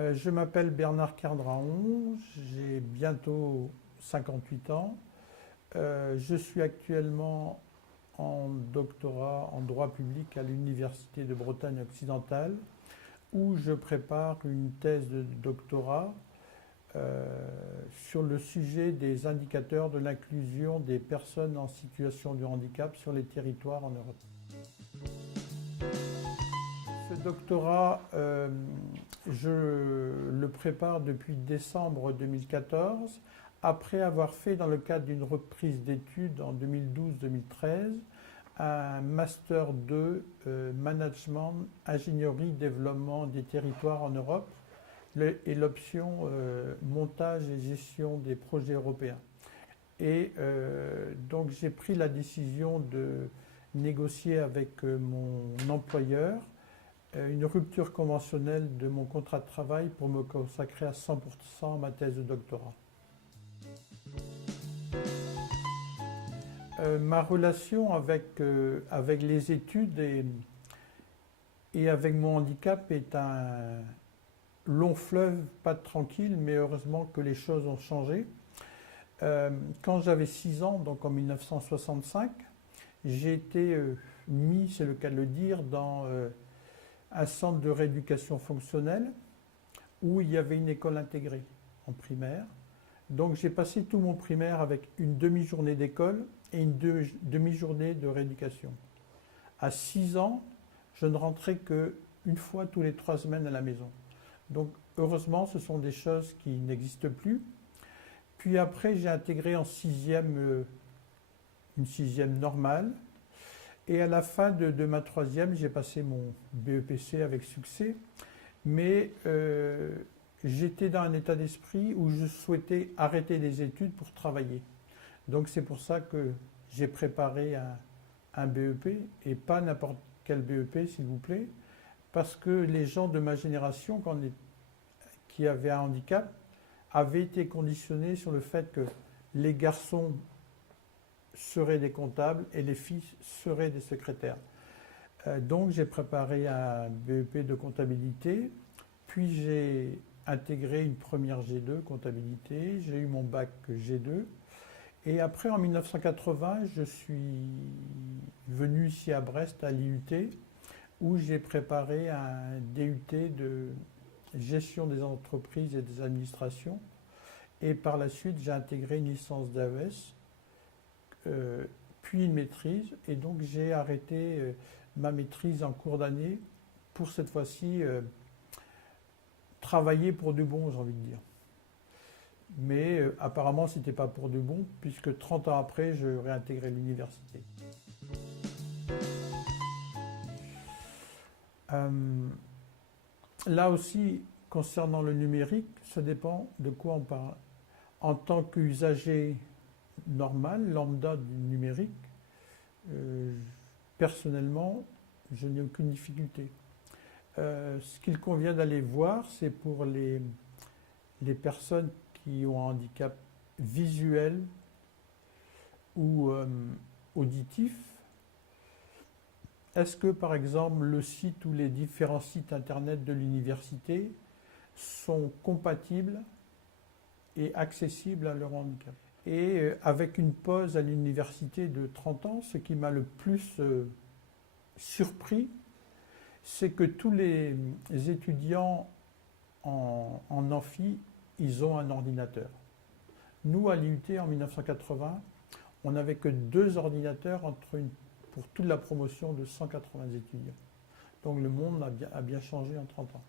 Je m'appelle Bernard Kerdraon, j'ai bientôt 58 ans. Je suis actuellement en doctorat en droit public à l'Université de Bretagne occidentale, où je prépare une thèse de doctorat euh, sur le sujet des indicateurs de l'inclusion des personnes en situation de handicap sur les territoires en Europe. Ce doctorat, je le prépare depuis décembre 2014, après avoir fait dans le cadre d'une reprise d'études en 2012-2013 un Master 2 Management, Ingénierie, Développement des territoires en Europe et l'option Montage et gestion des projets européens. Et donc j'ai pris la décision de négocier avec mon employeur une rupture conventionnelle de mon contrat de travail pour me consacrer à 100% à ma thèse de doctorat. Ma relation avec les études et avec mon handicap est un long fleuve, pas tranquille, mais heureusement que les choses ont changé. Quand j'avais 6 ans, donc en 1965, j'ai été mis, c'est le cas de le dire, dans un centre de rééducation fonctionnelle où il y avait une école intégrée en primaire. Donc j'ai passé tout mon primaire avec une demi-journée d'école et une demi-journée de rééducation. À 6 ans, je ne rentrais qu'une fois tous les 3 semaines à la maison. Donc heureusement, ce sont des choses qui n'existent plus. Puis après, j'ai intégré en sixième, une sixième normale. Et à la fin de ma troisième, j'ai passé mon BEPC avec succès. Mais j'étais dans un état d'esprit où je souhaitais arrêter les études pour travailler. Donc c'est pour ça que j'ai préparé un BEP, et pas n'importe quel BEP, s'il vous plaît, parce que les gens de ma génération qui avaient un handicap avaient été conditionnés sur le fait que les garçons seraient des comptables et les filles seraient des secrétaires. Donc j'ai préparé un BEP de comptabilité, puis j'ai intégré une première G2 comptabilité, j'ai eu mon bac G2, et après en 1980 je suis venu ici à Brest à l'IUT où j'ai préparé un DUT de gestion des entreprises et des administrations, et par la suite j'ai intégré une licence d'AES, puis une maîtrise, et donc j'ai arrêté ma maîtrise en cours d'année pour cette fois-ci travailler pour du bon, j'ai envie de dire. Mais apparemment, ce n'était pas pour du bon, puisque 30 ans après, je réintégrais l'université. Là aussi, concernant le numérique, ça dépend de quoi on parle. En tant qu'usager normal, lambda du numérique, euh, personnellement, je n'ai aucune difficulté. Ce qu'il convient d'aller voir, c'est pour les personnes qui ont un handicap visuel ou auditif. Est-ce que, par exemple, le site ou les différents sites internet de l'université sont compatibles et accessibles à leur handicap? Et avec une pause à l'université de 30 ans, ce qui m'a le plus surpris, c'est que tous les étudiants en amphi, ils ont un ordinateur. Nous, à l'IUT, en 1980, on n'avait que 2 ordinateurs pour toute la promotion de 180 étudiants. Donc le monde a bien changé en 30 ans.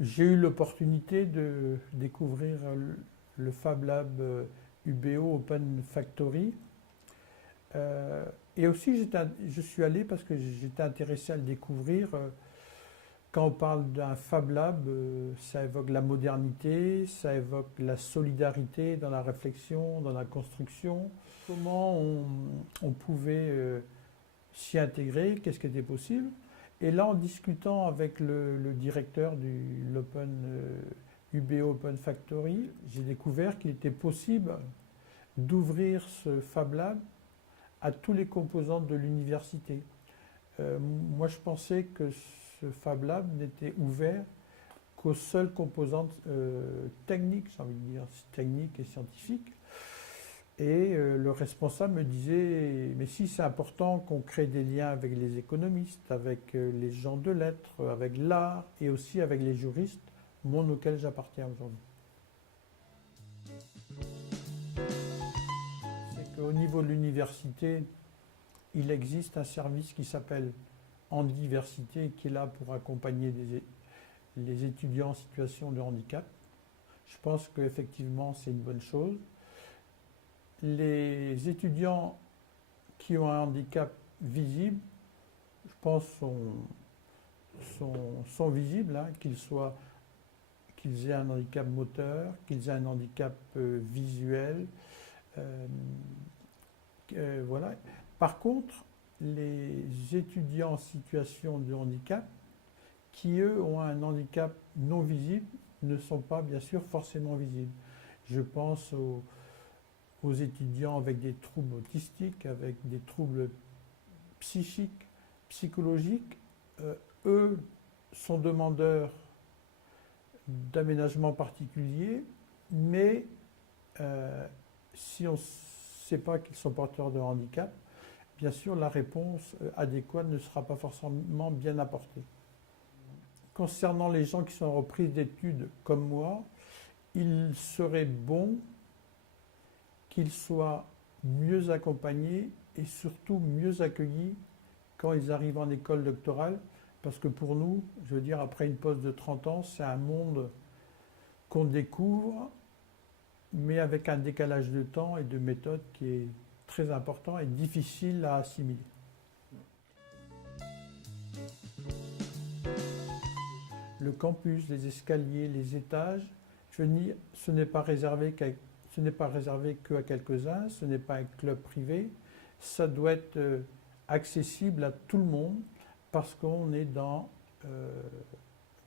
J'ai eu l'opportunité de découvrir le Fab Lab UBO Open Factory. Et aussi, je suis allé parce que j'étais intéressé à le découvrir. Quand on parle d'un Fab Lab, ça évoque la modernité, ça évoque la solidarité dans la réflexion, dans la construction. Comment on pouvait s'y intégrer, qu'est-ce qui était possible. Et là, en discutant avec le directeur de l'Open UBO Open Factory, j'ai découvert qu'il était possible d'ouvrir ce Fab Lab à tous les composantes de l'université. Moi, je pensais que ce Fab Lab n'était ouvert qu'aux seules composantes techniques, j'ai envie de dire, techniques et scientifiques. Et le responsable me disait, mais si c'est important qu'on crée des liens avec les économistes, avec les gens de lettres, avec l'art et aussi avec les juristes, monde auquel j'appartiens aujourd'hui. C'est qu'au niveau de l'université, il existe un service qui s'appelle Handiversité, qui est là pour accompagner les étudiants en situation de handicap. Je pense qu'effectivement, c'est une bonne chose. Les étudiants qui ont un handicap visible, je pense, sont visibles, hein, qu'ils aient un handicap moteur, qu'ils aient un handicap visuel. Voilà. Par contre, les étudiants en situation de handicap, qui eux ont un handicap non visible, ne sont pas bien sûr forcément visibles. Je pense aux étudiants avec des troubles autistiques, avec des troubles psychiques, psychologiques. Eux sont demandeurs d'aménagements particuliers, mais si on ne sait pas qu'ils sont porteurs de handicap, bien sûr la réponse adéquate ne sera pas forcément bien apportée. Concernant les gens qui sont en reprise d'études comme moi, il serait bon qu'ils soient mieux accompagnés et surtout mieux accueillis quand ils arrivent en école doctorale, parce que pour nous, je veux dire, après une pause de 30 ans, c'est un monde qu'on découvre, mais avec un décalage de temps et de méthode qui est très important et difficile à assimiler. Le campus, les escaliers, les étages, ce n'est pas réservé qu'à quelques-uns, ce n'est pas un club privé, ça doit être accessible à tout le monde parce qu'on est dans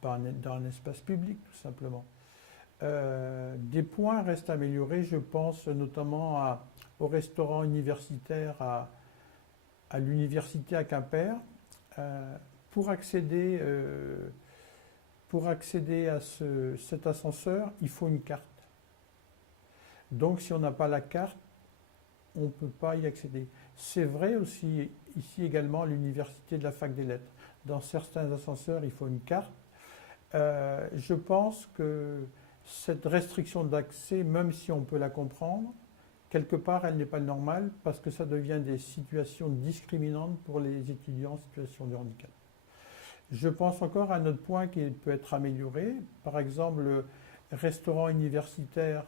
un espace public tout simplement. Des points restent à améliorer, je pense notamment au restaurant universitaire à l'université à Quimper. Pour accéder à cet ascenseur, il faut une carte. Donc si on n'a pas la carte, on ne peut pas y accéder. C'est vrai aussi ici également à l'université de la Fac des Lettres. Dans certains ascenseurs, il faut une carte. Je pense que cette restriction d'accès, même si on peut la comprendre, quelque part elle n'est pas normale parce que ça devient des situations discriminantes pour les étudiants en situation de handicap. Je pense encore à un autre point qui peut être amélioré. Par exemple, le restaurant universitaire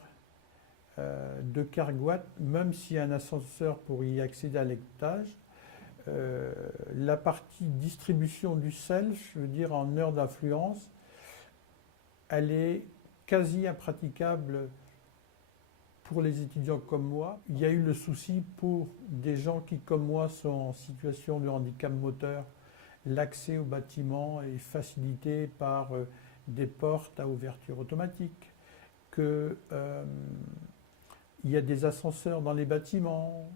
de Kerguat, même s'il y a un ascenseur pour y accéder à l'étage, la partie distribution du self, je veux dire en heure d'affluence, elle est quasi impraticable pour les étudiants comme moi. Il y a eu le souci pour des gens qui, comme moi, sont en situation de handicap moteur. L'accès au bâtiment est facilité par des portes à ouverture automatique, qu'il y a des ascenseurs dans les bâtiments.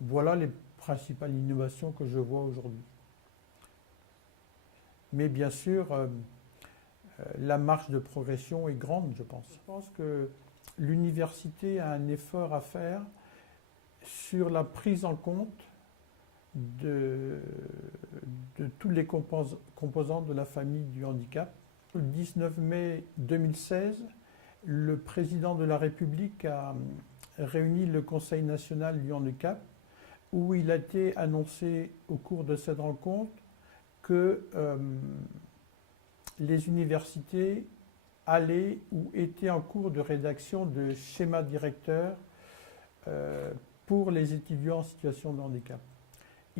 Voilà les principales innovations que je vois aujourd'hui. Mais bien sûr, la marge de progression est grande, je pense. Je pense que l'université a un effort à faire sur la prise en compte de tous les composants de la famille du handicap. Le 19 mai 2016, le président de la République a réuni le Conseil national du handicap, où il a été annoncé au cours de cette rencontre que les universités allaient ou étaient en cours de rédaction de schémas directeurs pour les étudiants en situation de handicap.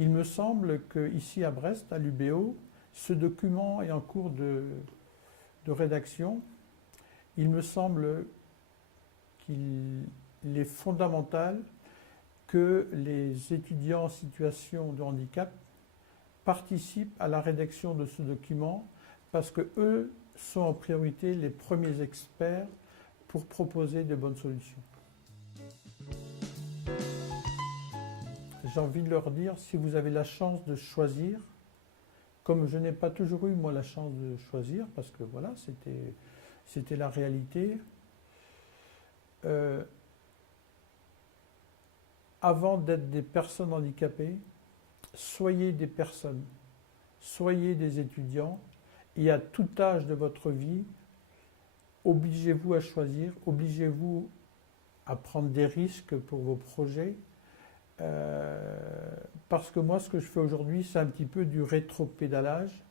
Il me semble qu'ici à Brest, à l'UBO, ce document est en cours de rédaction. Il me semble qu'il est fondamental que les étudiants en situation de handicap participent à la rédaction de ce document parce qu'eux sont en priorité les premiers experts pour proposer de bonnes solutions. J'ai envie de leur dire, si vous avez la chance de choisir, comme je n'ai pas toujours eu moi la chance de choisir, parce que voilà, c'était la réalité, euh, avant d'être des personnes handicapées, soyez des personnes, soyez des étudiants, et à tout âge de votre vie, obligez-vous à choisir, obligez-vous à prendre des risques pour vos projets. euh, Parce que moi, ce que je fais aujourd'hui, c'est un petit peu du rétro-pédalage.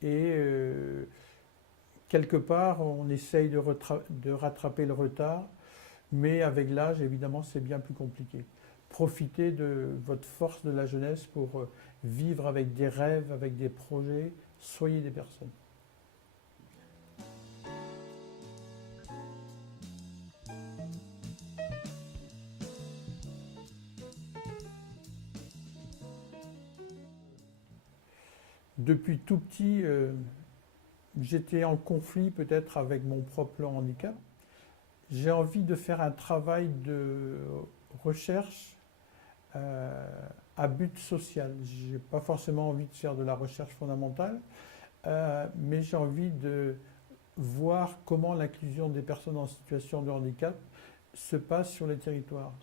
Et quelque part, on essaye de rattraper le retard, mais avec l'âge, évidemment, c'est bien plus compliqué. Profitez de votre force de la jeunesse pour vivre avec des rêves, avec des projets. Soyez des personnes. Depuis tout petit, j'étais en conflit peut-être avec mon propre handicap. J'ai envie de faire un travail de recherche euh, à but social. Je n'ai pas forcément envie de faire de la recherche fondamentale, mais j'ai envie de voir comment l'inclusion des personnes en situation de handicap se passe sur les territoires.